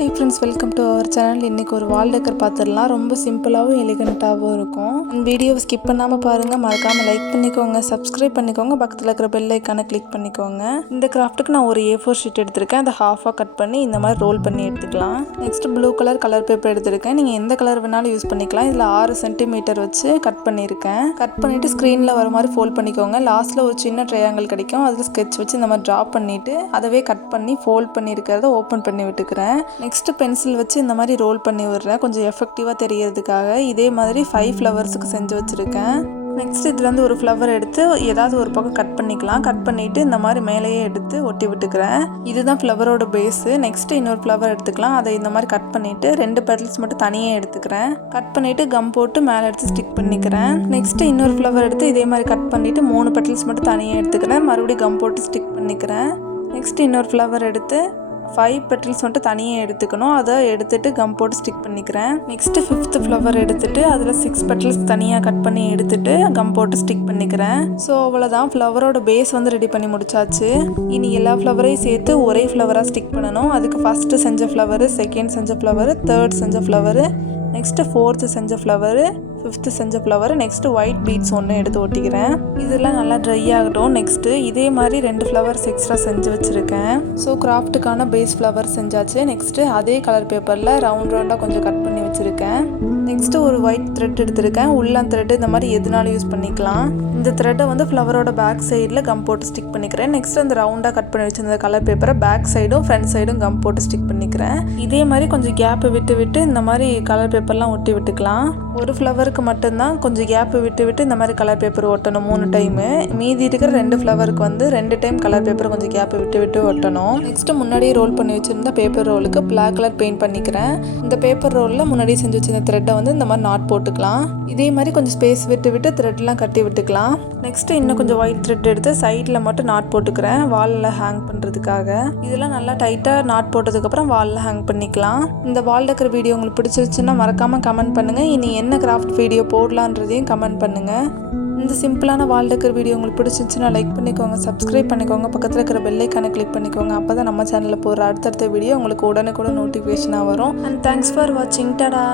Hey friends, welcome to our channel. இன்னைக்கு ஒரு வால் decker பார்த்துடலாம். ரொம்ப சிம்பிளாகவும் எலிகண்ட்டாகவும் இருக்கும். வீடியோவை ஸ்கிப் பண்ணாமல் பாருங்கள். மறக்காமல் லைக் பண்ணிக்கோங்க, சப்ஸ்கிரைப் பண்ணிக்கோங்க, பக்கத்தில் இருக்கிற பெல் ஐக்கானை கிளிக் பண்ணிக்கோங்க. இந்த கிராஃப்ட்டுக்கு நான் ஒரு A4 ஷீட் எடுத்திருக்கேன். அதை ஹாஃபாக கட் பண்ணி இந்த மாதிரி ரோல் பண்ணி எடுத்துக்கலாம். நெக்ஸ்ட் ப்ளூ கலர் பேப்பர் எடுத்திருக்கேன். நீங்கள் எந்த கலர் வேணாலும் யூஸ் பண்ணிக்கலாம். இதில் 6 சென்டிமீட்டர் வச்சு கட் பண்ணியிருக்கேன். கட் பண்ணிவிட்டு ஸ்க்ரீனில் வர மாதிரி ஃபோல்ட் பண்ணிக்கோங்க. லாஸ்ட்டில் ஒரு சின்ன ட்ரையாங்கிள் கிடைக்கும். அதில் ஸ்கெட்ச் வச்சு இந்த மாதிரி ட்ரா பண்ணிவிட்டு அதவே கட் பண்ணி ஃபோல்ட் பண்ணியிருக்கிறத ஓப்பன் பண்ணி விட்டுக்கிறேன். நெக்ஸ்ட் பென்சில் வச்சு இந்த மாதிரி ரோல் பண்ணி விடுறேன், கொஞ்சம் எஃபெக்டிவாக தெரியறதுக்காக. இதே மாதிரி 5 ஃப்ளவர்ஸுக்கு செஞ்சு வச்சுருக்கேன். நெக்ஸ்ட் இதுலேருந்து ஒரு ஃப்ளவர் எடுத்து ஏதாவது ஒரு பக்கம் கட் பண்ணிக்கலாம். கட் பண்ணிவிட்டு இந்த மாதிரி மேலேயே எடுத்து ஒட்டி விட்டுக்கிறேன். இதுதான் ஃப்ளவரோட பேஸு. நெக்ஸ்ட் இன்னொரு ஃப்ளவர் எடுத்துக்கலாம். அதை இந்த மாதிரி கட் பண்ணிவிட்டு 2 பெட்டல்ஸ் மட்டும் தனியாக எடுத்துக்கிறேன். கட் பண்ணிவிட்டு கம் போட்டு மேலே எடுத்து ஸ்டிக் பண்ணிக்கிறேன். நெக்ஸ்ட் இன்னொரு ஃப்ளவர் எடுத்து இதே மாதிரி கட் பண்ணிவிட்டு 3 பெட்டல்ஸ் மட்டும் தனியாக எடுத்துக்கிறேன். மறுபடியும் கம் போட்டு ஸ்டிக் பண்ணிக்கிறேன். நெக்ஸ்ட் இன்னொரு ஃப்ளவர் எடுத்து 5 பெட்டல்ஸ் மட்டும் தனியாக எடுத்துக்கணும். அதை எடுத்துட்டு கம் போட்டு ஸ்டிக் பண்ணிக்கிறேன். நெக்ஸ்ட் 5th ஃப்ளவர் எடுத்துட்டு அதில் 6 பெட்டல்ஸ் தனியாக கட் பண்ணி எடுத்துட்டு கம் போட்டு ஸ்டிக் பண்ணிக்கிறேன். ஸோ அவ்வளோதான், ஃப்ளவரோட பேஸ் வந்து ரெடி பண்ணி முடிச்சாச்சு. இனி எல்லா ஃப்ளவரையும் சேர்த்து ஒரே ஃப்ளவராக ஸ்டிக் பண்ணணும். அதுக்கு ஃபஸ்ட்டு செஞ்ச ஃப்ளவரு, செகண்ட் செஞ்ச ஃப்ளவரு, தேர்ட் செஞ்ச ஃப்ளவரு, நெக்ஸ்ட்டு 4th செஞ்ச ஃப்ளவரு, 5th செஞ்ச ஃப்ளவர், நெக்ஸ்ட்டு ஒயிட் பீட்ஸ் ஒன்று எடுத்து ஒட்டிக்கிறேன். இதெல்லாம் நல்லா ட்ரை ஆகட்டும். நெக்ஸ்ட்டு இதே மாதிரி 2 ஃப்ளவர்ஸ் எக்ஸ்ட்ரா செஞ்சு வச்சுருக்கேன். ஸோ கிராஃப்ட்டுக்கான பேஸ் ஃப்ளவர் செஞ்சாச்சு. நெக்ஸ்ட்டு அதே கலர் பேப்பரில் ரவுண்டாக கொஞ்சம் கட் பண்ணி வச்சுருக்கேன். நெக்ஸ்ட்டு ஒரு ஒயிட் த்ரெட் எடுத்திருக்கேன். உள்ளான் த்ரெட் இந்த மாதிரி எதுனாலும் யூஸ் பண்ணிக்கலாம். இந்த த்ரெட்டை வந்து ஃப்ளவரோட பேக் சைடில் கம் போட்டு ஸ்டிக் பண்ணிக்கிறேன். நெக்ஸ்ட் அந்த ரவுண்டாக கட் பண்ணி வச்சிருந்த கலர் பேப்பரை பேக் சைடும் ஃப்ரண்ட் சைடும் கம் போட்டு ஸ்டிக் பண்ணிக்கிறேன். இதே மாதிரி கொஞ்சம் கேப்பு விட்டு இந்த மாதிரி கலர் பேப்பர்லாம் ஒட்டி விட்டுக்கலாம். ஒரு ஃப்ளவருக்கு மட்டும்தான் கொஞ்சம் கேப்பு விட்டு இந்த மாதிரி கலர் பேப்பர் ஒட்டணும் 3 டைமு. மீதி இருக்கிற 2 ஃப்ளவருக்கு வந்து 2 டைம் கலர் பேப்பர் கொஞ்சம் கேப்பு விட்டு ஒட்டணும். நெக்ஸ்ட்டு முன்னாடியே ரோல் பண்ணி வச்சுருந்த பேப்பர் ரோலுக்கு பிளாக் கலர் பெயிண்ட் பண்ணிக்கிறேன். இந்த பேப்பர் ரோலில் முன்னாடியே செஞ்சு வச்சிருந்த த்ரெட்டை வந்து இந்த மாதிரி நாட் போட்டுக்கலாம். இதே மாதிரி கொஞ்சம் ஸ்பேஸ் விட்டு த்ரெட்லாம் கட்டி விட்டுக்கலாம். நெக்ஸ்ட்டு இன்னும் கொஞ்சம் ஒயிட் த்ரெட் எடுத்து சைடில் மட்டும் நாட் போட்டுக்கிறேன், வாலில் ஹேங் பண்ணுறதுக்காக. இதெல்லாம் நல்லா டைட்டாக நாட் போட்டதுக்கப்புறம் வாலில் ஹேங் பண்ணிக்கலாம். இந்த வால் டெக்கர் வீடியோ உங்களுக்கு பிடிச்சிருச்சுன்னா மறக்காமல் கமெண்ட் பண்ணுங்கள். இனி என்ன கிராஃப்ட் வீடியோ போடலான்றதையும் கமெண்ட் பண்ணுங்கள். இந்த சிம்பிளான வால் டெக்கர் வீடியோ உங்களுக்கு பிடிச்சிருச்சுன்னா லைக் பண்ணிக்கோங்க, சப்ஸ்கிரைப் பண்ணிக்கோங்க, பக்கத்தில் இருக்கிற பெல் ஐக்கானை கிளிக் பண்ணிக்கோங்க. அப்போ தான் நம்ம சேனலில் போகிற அடுத்தடுத்த வீடியோ உங்களுக்கு உடனுக்குடன் நோட்டிஃபிகேஷனாக வரும். அண்ட் தேங்க்ஸ் ஃபார் வாட்சிங். டடா.